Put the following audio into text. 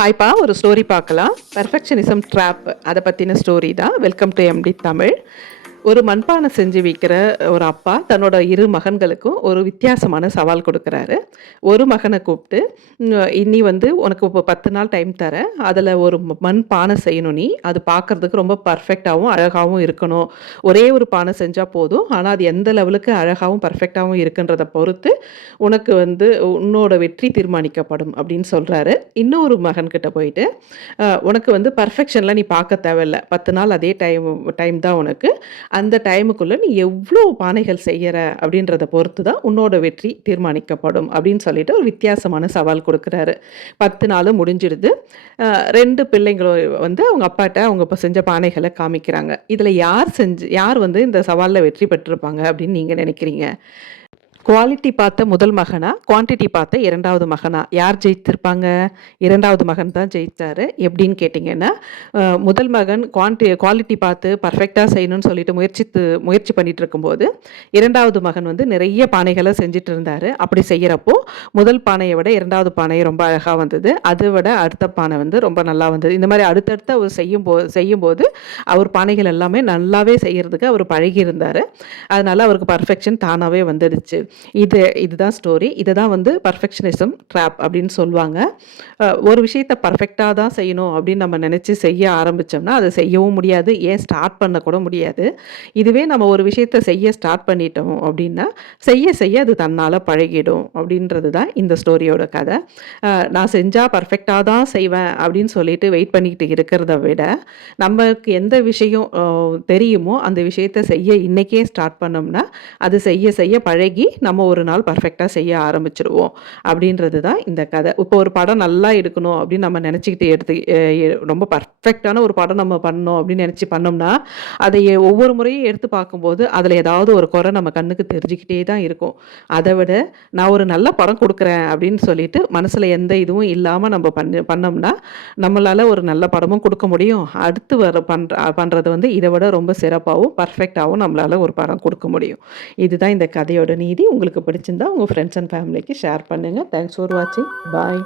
ஹாய்ப்பா, ஒரு ஸ்டோரி பார்க்கலாம். Perfectionism drop அதை பற்றின ஸ்டோரி தான். Welcome to MT Tamil. ஒரு மண்பானை செஞ்சு விற்கிற ஒரு அப்பா தன்னோட இரு மகன்களுக்கும் ஒரு வித்தியாசமான சவால் கொடுக்குறாரு. ஒரு மகனை கூப்பிட்டு, "இனி வந்து உனக்கு இப்போ 10 நாள் டைம் தரேன். அதில் ஒரு மண் பானை செய்யணும் நீ. அது பார்க்கறதுக்கு ரொம்ப பர்ஃபெக்டாகவும் அழகாகவும் இருக்கணும். ஒரே ஒரு பானை செஞ்சால் போதும். ஆனால் அது எந்த லெவலுக்கு அழகாகவும் பர்ஃபெக்டாகவும் இருக்குன்றதை பொறுத்து உனக்கு வந்து உன்னோட வெற்றி தீர்மானிக்கப்படும்" அப்படின்னு சொல்கிறாரு. இன்னொரு மகன்கிட்ட போயிட்டு, உனக்கு வந்து பர்ஃபெக்ஷன்லாம் நீ பார்க்க தேவையில்ல. 10 நாள் அதே டைம் தான் உனக்கு. அந்த டைமுக்குள்ள நீ எவ்வளோ பானைகள் செய்யற அப்படின்றத பொறுத்து தான் உன்னோட வெற்றி தீர்மானிக்கப்படும் அப்படின்னு சொல்லிட்டு ஒரு வித்தியாசமான சவால் கொடுக்குறாரு. 10 நாளும் முடிஞ்சிடுது. 2 பிள்ளைங்களும் வந்து அவங்க அப்பாட்ட அவங்க இப்போ செஞ்ச பானைகளை காமிக்கிறாங்க. இதில் யார் வந்து இந்த சவாலில் வெற்றி பெற்றிருப்பாங்க அப்படின்னு நீங்கள் நினைக்கிறீங்க? குவாலிட்டி பார்த்த முதல் மகனா, குவான்டிட்டி பார்த்த 2வது மகனா? யார் ஜெயித்திருப்பாங்க? 2வது மகன் தான் ஜெயித்தாரு. எப்படின்னு கேட்டிங்கன்னா, முதல் மகன் குவாலிட்டி பார்த்து பர்ஃபெக்ட்டா செய்யணும்னு சொல்லிட்டு முயற்சி பண்ணிட்டு இருக்கும்போது, 2வது மகன் வந்து நிறைய பானைகள செஞ்சுட்டு இருந்தாரு. அப்படி செய்யறப்போ, முதல் பானைய விட 2வது பானை ரொம்ப அழகா வந்தது. அதை விட அடுத்த பானை வந்து ரொம்ப நல்லா வந்தது. இந்த மாதிரி அடுத்தடுத்து அவர் செய்யும்போது, அவர் பானைகள் எல்லாமே நல்லாவே செய்யறதுக்கு அவர் பழகியிருந்தாரு. அதனால அவருக்கு பர்ஃபெக்ஷன் தானாவே வந்துடுச்சு. இதுதான் ஸ்டோரி. இத தான் வந்து பெர்ஃபெக்ஷனிசம் ட்ராப் அப்படின்னு சொல்லுவாங்க. ஒரு விஷயத்த பர்ஃபெக்ட்டா தான் செய்யணும் அப்படின்னு நம்ம நினைச்சு செய்ய ஆரம்பிச்சோம்னா, அத செய்யவும் முடியாது. ஏன் ஸ்டார்ட் பண்ண கூட முடியாது. இதுவே நம்ம ஒரு விஷயத்த செய்ய ஸ்டார்ட் பண்ணிட்டோம் அப்படின்னா, செய்ய அது தன்னால பழகிடும் அப்படின்றது தான் இந்த ஸ்டோரியோட கதை. நான் செஞ்சா பர்ஃபெக்ட்டா தான் செய்வேன் அப்படின்னு சொல்லிட்டு வெயிட் பண்ணிக்கிட்டு இருக்கிறத விட, நமக்கு எந்த விஷயம் தெரியுமோ அந்த விஷயத்த செய்ய இன்னைக்கே ஸ்டார்ட் பண்ணோம்னா, அது செய்ய பழகி நம்ம ஒரு நாள் பர்ஃபெக்ட்டா செய்ய ஆரம்பிச்சுருவோம் அப்படின்றது தான் இந்த கதை. இப்போ ஒரு படம் நல்லா எடுக்கணும் அப்படின்னு நம்ம நினச்சிக்கிட்டு ரொம்ப பர்ஃபெக்ட்டான ஒரு படம் நம்ம பண்ணோம் அப்படின்னு நினச்சி பண்ணோம்னா, அதை ஒவ்வொரு முறையும் எடுத்து பார்க்கும்போது அதில் ஏதாவது ஒரு குறை நம்ம கண்ணுக்கு தெரிஞ்சுக்கிட்டே தான் இருக்கும். அதை விட நான் ஒரு நல்ல படம் கொடுக்குறேன் அப்படின்னு சொல்லிட்டு மனசில் எந்த இதுவும் இல்லாமல் நம்ம பண்ணோம்னா நம்மளால் ஒரு நல்ல படமும் கொடுக்க முடியும். அடுத்து பண்ணுறது வந்து இதை விட ரொம்ப சிறப்பாகவும் பர்ஃபெக்டாகவும் நம்மளால் ஒரு படம் கொடுக்க முடியும். இதுதான் இந்த கதையோட நீதி. உங்களுக்கு பிடிச்சிருந்தா உங்கள் ஃப்ரெண்ட்ஸ் அண்ட் ஃபேமிலிக்கு ஷேர் பண்ணுங்கள். தேங்க்ஸ் ஃபார் வாட்சிங். பாய்.